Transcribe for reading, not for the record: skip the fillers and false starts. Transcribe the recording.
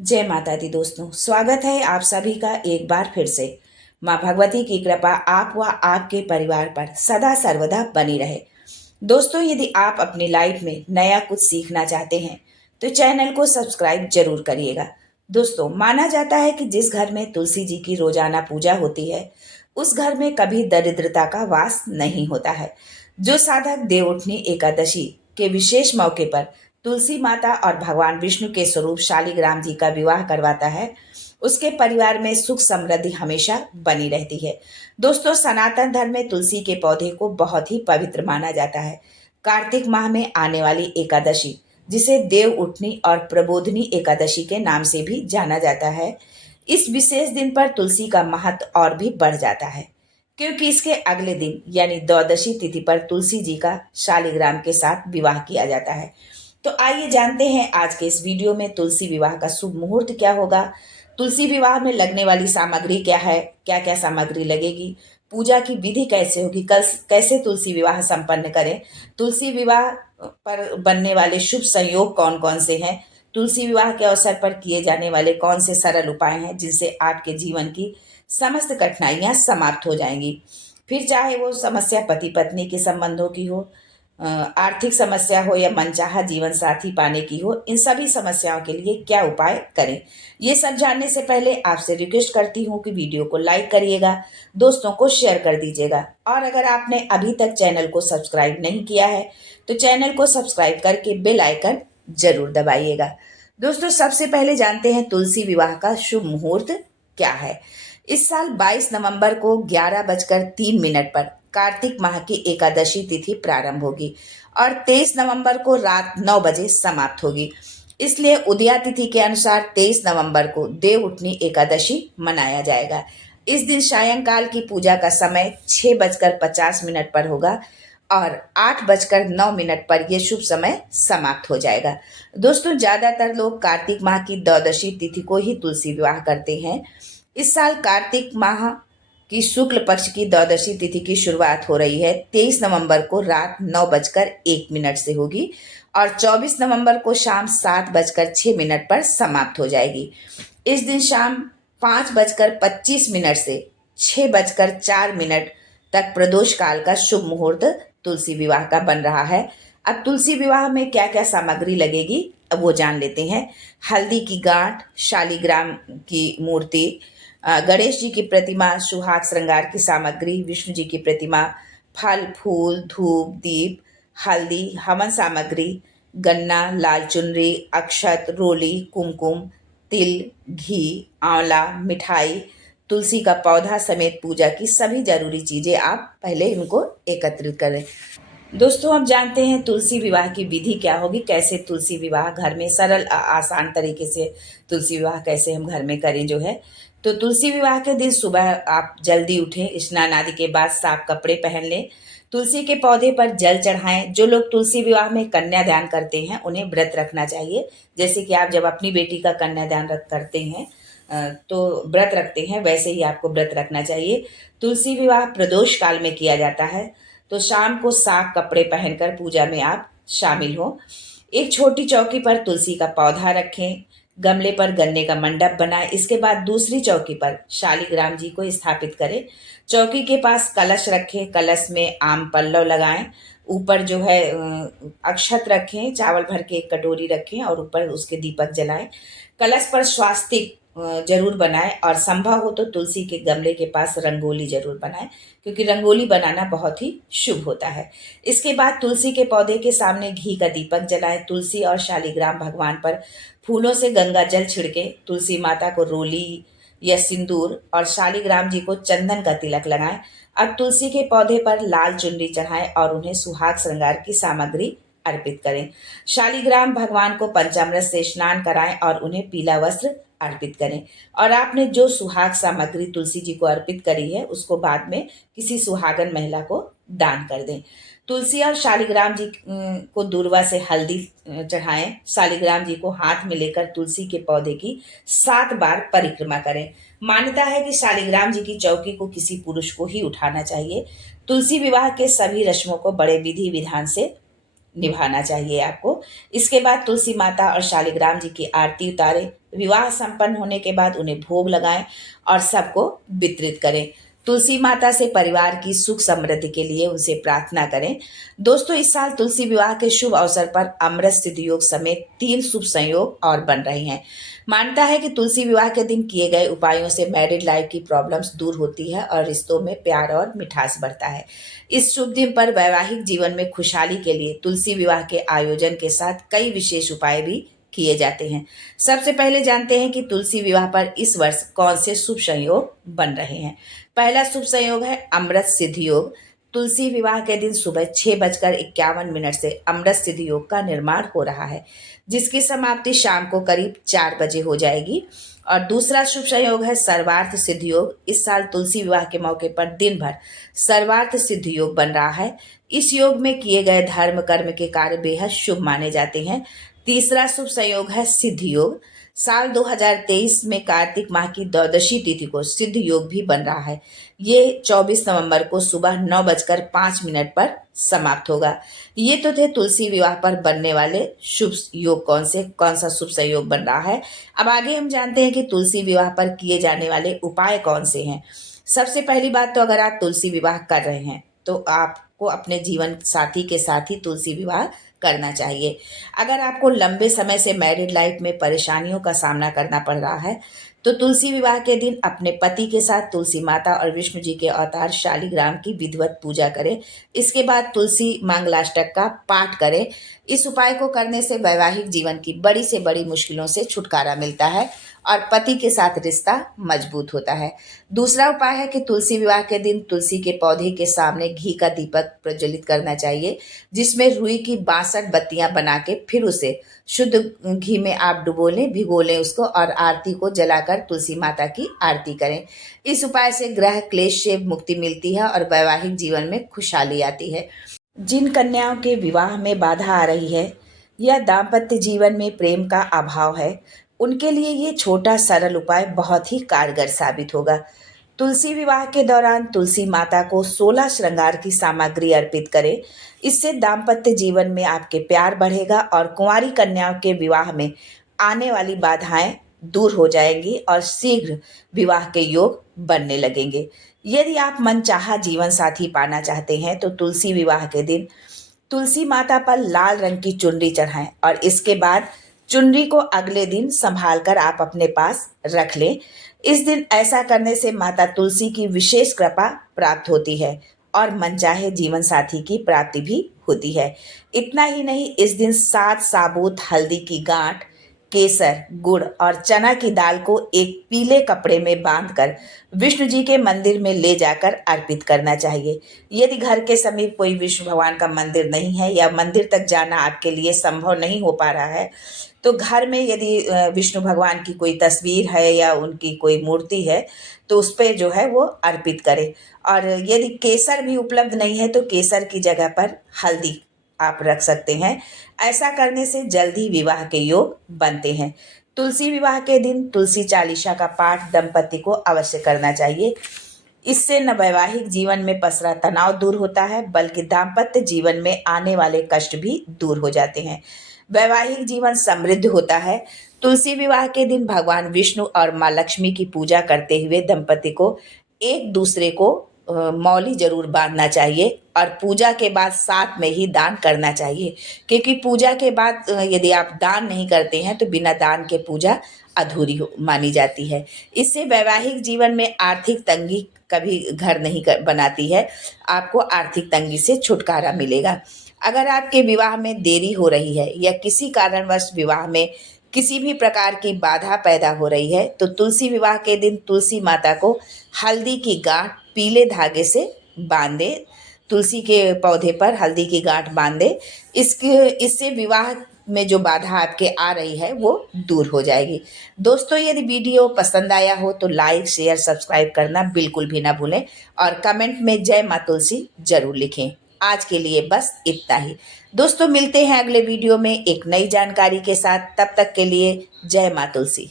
जय माता दी दोस्तों, स्वागत है आप सभी का एक बार फिर से। माँ भगवती की कृपा आप व आपके परिवार पर सदा सर्वदा बनी रहे। दोस्तों, यदि आप अपनी लाइफ में नया कुछ सीखना चाहते हैं तो चैनल को सब्सक्राइब जरूर करिएगा। दोस्तों, माना जाता है कि जिस घर में तुलसी जी की रोजाना पूजा होती है उस घर में कभी दरिद्रता का वास नहीं होता है। जो साधक देवउठनी एकादशी के विशेष मौके पर तुलसी माता और भगवान विष्णु के स्वरूप शालिग्राम जी का विवाह करवाता है उसके परिवार में सुख समृद्धि हमेशा बनी रहती है। दोस्तों, सनातन धर्म में तुलसी के पौधे को बहुत ही पवित्र माना जाता है। कार्तिक माह में आने वाली एकादशी, जिसे देव उठनी और प्रबोधनी एकादशी के नाम से भी जाना जाता है, इस विशेष दिन पर तुलसी का महत्व और भी बढ़ जाता है, क्योंकि इसके अगले दिन यानी द्वादशी तिथि पर तुलसी जी का शालिग्राम के साथ विवाह किया जाता है। तो आइए जानते हैं आज के इस वीडियो में तुलसी विवाह का शुभ मुहूर्त क्या होगा, तुलसी विवाह में लगने वाली सामग्री क्या है, क्या क्या सामग्री लगेगी, पूजा की विधि कैसे होगी, कल कैसे तुलसी विवाह संपन्न करें, तुलसी विवाह पर बनने वाले शुभ संयोग कौन कौन से हैं, तुलसी विवाह के अवसर पर किए जाने वाले कौन से सरल उपाय हैं जिनसे आपके जीवन की समस्त कठिनाइयां समाप्त हो जाएंगी। फिर चाहे वो समस्या पति पत्नी के संबंधों की हो, आर्थिक समस्या हो या मनचाहा जीवन साथी पाने की हो, इन सभी समस्याओं के लिए क्या उपाय करें, ये सब जानने से पहले आपसे रिक्वेस्ट करती हूँ कि वीडियो को लाइक करिएगा, दोस्तों को शेयर कर दीजिएगा, और अगर आपने अभी तक चैनल को सब्सक्राइब नहीं किया है तो चैनल को सब्सक्राइब करके बेल आइकन जरूर दबाइएगा। दोस्तों, सबसे पहले जानते हैं तुलसी विवाह का शुभ मुहूर्त क्या है। इस साल 22 नवंबर को 11:03 पर कार्तिक माह की एकादशी तिथि प्रारंभ होगी और 23 नवंबर को रात 9 बजे समाप्त होगी। इसलिए उदया तिथि के अनुसार 23 नवंबर को देव उठनी एकादशी मनाया जाएगा। इस दिन सायंकाल की पूजा का समय 6:50 पर होगा और 8:09 पर यह शुभ समय समाप्त हो जाएगा। दोस्तों, ज्यादातर लोग कार्तिक माह की द्वादशी तिथि को ही तुलसी विवाह करते हैं। इस साल कार्तिक माह की शुक्ल पक्ष की द्वादशी तिथि की शुरुआत हो रही है। 23 नवंबर को रात 9:01 से होगी और 24 नवंबर को शाम 7:06 पर समाप्त हो जाएगी। इस दिन शाम 5:25 से 6:04 तक प्रदोष काल का शुभ मुहूर्त तुलसी विवाह का बन रहा है। अब तुलसी विवाह में क्या क्या सामग्री लगेगी अब वो जान लेते हैं। हल्दी की गांठ, शालिग्राम की मूर्ति, गणेश जी की प्रतिमा, सुहाग श्रृंगार की सामग्री, विष्णु जी की प्रतिमा, फल फूल धूप दीप, हल्दी, हवन सामग्री, गन्ना, लाल चुनरी, अक्षत, रोली, कुमकुम, तिल, घी, आंवला, मिठाई, तुलसी का पौधा समेत पूजा की सभी जरूरी चीजें आप पहले इनको एकत्रित करें। दोस्तों, अब जानते हैं तुलसी विवाह की विधि क्या होगी, कैसे तुलसी विवाह घर में सरल आसान तरीके से तुलसी विवाह कैसे हम घर में करें जो है। तो तुलसी विवाह के दिन सुबह आप जल्दी उठें, स्नान आदि के बाद साफ कपड़े पहन लें, तुलसी के पौधे पर जल चढ़ाएं। जो लोग तुलसी विवाह में कन्यादान करते हैं उन्हें व्रत रखना चाहिए। जैसे कि आप जब अपनी बेटी का कन्यादान करते हैं तो व्रत रखते हैं, वैसे ही आपको व्रत रखना चाहिए। तुलसी विवाह प्रदोष काल में किया जाता है, तो शाम को साफ कपड़े पहनकर पूजा में आप शामिल हो। एक छोटी चौकी पर तुलसी का पौधा रखें, गमले पर गन्ने का मंडप बनाएं। इसके बाद दूसरी चौकी पर शालिग्राम जी को स्थापित करें। चौकी के पास कलश रखें, कलश में आम पल्लव लगाएं, ऊपर जो है अक्षत रखें, चावल भर के एक कटोरी रखें और ऊपर उसके दीपक जलाएं। कलश पर स्वास्तिक जरूर बनाएं और संभव हो तो तुलसी के गमले के पास रंगोली जरूर बनाएं, क्योंकि रंगोली बनाना बहुत ही शुभ होता है। इसके बाद तुलसी के पौधे के सामने घी का दीपक जलाएं। तुलसी और शालिग्राम भगवान पर फूलों से गंगा जल छिड़के, तुलसी माता को रोली या सिंदूर और शालिग्राम जी को चंदन का तिलक लगाएं। अब तुलसी के पौधे पर लाल चुनरी चढ़ाएं और उन्हें सुहाग श्रृंगार की सामग्री अर्पित करें। शालिग्राम भगवान को पंचामृत से स्नान कराएं और उन्हें पीला वस्त्र अर्पित करें। और आपने जो सुहाग सामग्री तुलसी जी को अर्पित करी है उसको बाद में किसी सुहागन महिला को दान कर दें। तुलसी और शालिग्राम जी को दूर्वा से हल्दी चढ़ाएं। शालिग्राम जी को हाथ में लेकर तुलसी के पौधे की 7 बार परिक्रमा करें। मान्यता है कि शालिग्राम जी की चौकी को किसी पुरुष को ही उठाना चाहिए। तुलसी विवाह के सभी रस्मों को बड़े विधि विधान से निभाना चाहिए आपको। इसके बाद तुलसी माता और शालिग्राम जी की आरती उतारें। विवाह संपन्न होने के बाद उन्हें भोग लगाएं और सबको वितरित करें। तुलसी माता से परिवार की सुख समृद्धि के लिए उनसे प्रार्थना करें। दोस्तों, इस साल तुलसी विवाह के शुभ अवसर पर अमृत सिद्धि योग समेत 3 शुभ संयोग और बन रहे हैं। मानता है कि तुलसी विवाह के दिन किए गए उपायों से मैरिड लाइफ की प्रॉब्लम्स दूर होती है और रिश्तों में प्यार और मिठास बढ़ता है। इस शुभ दिन पर वैवाहिक जीवन में खुशहाली के लिए तुलसी विवाह के आयोजन के साथ कई विशेष उपाय भी किए जाते हैं। सबसे पहले जानते हैं कि तुलसी विवाह पर इस वर्ष कौन से शुभ संयोग बन रहे हैं। पहला शुभ संयोग है अमृत सिद्धि योग। तुलसी विवाह के दिन सुबह 6:51 से अमृत सिद्धि योग का निर्माण हो रहा है, जिसकी समाप्ति शाम को करीब 4 बजे हो जाएगी। और दूसरा शुभ संयोग है सर्वार्थ सिद्धि योग। इस साल तुलसी विवाह के मौके पर दिन भर सर्वार्थ सिद्धि योग बन रहा है। इस योग में किए गए धर्म कर्म के कार्य बेहद शुभ माने जाते हैं। तीसरा शुभ संयोग है सिद्धि योग। साल 2023 में कार्तिक माह की द्वादशी तिथि को सिद्ध योग भी बन रहा है। ये 24 नवंबर को सुबह 9:05 पर समाप्त होगा। ये तो थे तुलसी विवाह पर बनने वाले शुभ योग, कौन सा शुभ संयोग बन रहा है। अब आगे हम जानते हैं कि तुलसी विवाह पर किए जाने वाले उपाय कौन से हैं। सबसे पहली बात तो अगर आप तुलसी विवाह कर रहे हैं तो आपको अपने जीवन साथी के साथ ही तुलसी विवाह करना चाहिए। अगर आपको लंबे समय से मैरिड लाइफ में परेशानियों का सामना करना पड़ रहा है तो तुलसी विवाह के दिन अपने पति के साथ तुलसी माता और विष्णु जी के अवतार शालिग्राम की विधिवत पूजा करें। इसके बाद तुलसी मंगलाष्टक का पाठ करें। इस उपाय को करने से वैवाहिक जीवन की बड़ी से बड़ी मुश्किलों से छुटकारा मिलता है और पति के साथ रिश्ता मजबूत होता है। दूसरा उपाय है कि तुलसी विवाह के दिन तुलसी के पौधे के सामने घी का दीपक प्रज्वलित करना चाहिए, जिसमें रुई की 62 बत्तियां बना के फिर उसे शुद्ध घी में आप भिगो लें उसको और आरती को जलाकर तुलसी माता की आरती करें। इस उपाय से ग्रह क्लेश से मुक्ति मिलती है और वैवाहिक जीवन में खुशहाली आती है। जिन कन्याओं के विवाह में बाधा आ रही है या दाम्पत्य जीवन में प्रेम का अभाव है, उनके लिए ये छोटा सरल उपाय बहुत ही कारगर साबित होगा। तुलसी विवाह के दौरान तुलसी माता को 16 श्रृंगार की सामग्री अर्पित करें। इससे दाम्पत्य जीवन में आपके प्यार बढ़ेगा और कुंवारी कन्याओं के विवाह में आने वाली बाधाएं दूर हो जाएंगी और शीघ्र विवाह के योग बनने लगेंगे। यदि आप मनचाहा जीवन साथी पाना चाहते हैं तो तुलसी विवाह के दिन तुलसी माता पर लाल रंग की चुनरी चढ़ाएं और इसके बाद चुनरी को अगले दिन संभाल कर आप अपने पास रख लें। इस दिन ऐसा करने से माता तुलसी की विशेष कृपा प्राप्त होती है और मनचाहे जीवन साथी की प्राप्ति भी होती है। इतना ही नहीं, इस दिन 7 साबुत हल्दी की गांठ, केसर, गुड़ और चना की दाल को एक पीले कपड़े में बांधकर विष्णु जी के मंदिर में ले जाकर अर्पित करना चाहिए। यदि घर के समीप कोई विष्णु भगवान का मंदिर नहीं है या मंदिर तक जाना आपके लिए संभव नहीं हो पा रहा है तो घर में यदि विष्णु भगवान की कोई तस्वीर है या उनकी कोई मूर्ति है तो उस पर जो है वो अर्पित करें। और यदि केसर भी उपलब्ध नहीं है तो केसर की जगह पर हल्दी आप रख सकते हैं। ऐसा करने से जल्दी विवाह के योग बनते हैं। तुलसी विवाह के दिन तुलसी चालीसा का पाठ दंपति को अवश्य करना चाहिए। इससे न वैवाहिक जीवन में पसरा तनाव दूर होता है बल्कि दाम्पत्य जीवन में आने वाले कष्ट भी दूर हो जाते हैं। वैवाहिक जीवन समृद्ध होता है। तुलसी विवाह के दिन भगवान विष्णु और माँ लक्ष्मी की पूजा करते हुए दंपति को एक दूसरे को मौली जरूर बांधना चाहिए और पूजा के बाद साथ में ही दान करना चाहिए, क्योंकि पूजा के बाद यदि आप दान नहीं करते हैं तो बिना दान के पूजा अधूरी मानी जाती है। इससे वैवाहिक जीवन में आर्थिक तंगी कभी घर नहीं बनाती है। आपको आर्थिक तंगी से छुटकारा मिलेगा। अगर आपके विवाह में देरी हो रही है या किसी कारणवश विवाह में किसी भी प्रकार की बाधा पैदा हो रही है तो तुलसी विवाह के दिन तुलसी माता को हल्दी की गांठ पीले धागे से बांधे। तुलसी के पौधे पर हल्दी की गांठ बांधे। इससे विवाह में जो बाधा आपके आ रही है वो दूर हो जाएगी। दोस्तों, यदि वीडियो पसंद आया हो तो लाइक, शेयर, सब्सक्राइब करना बिल्कुल भी ना भूलें और कमेंट में जय माँ तुलसी जरूर लिखें। आज के लिए बस इतना ही। दोस्तों, मिलते हैं अगले वीडियो में एक नई जानकारी के साथ। तब तक के लिए जय माँ तुलसी।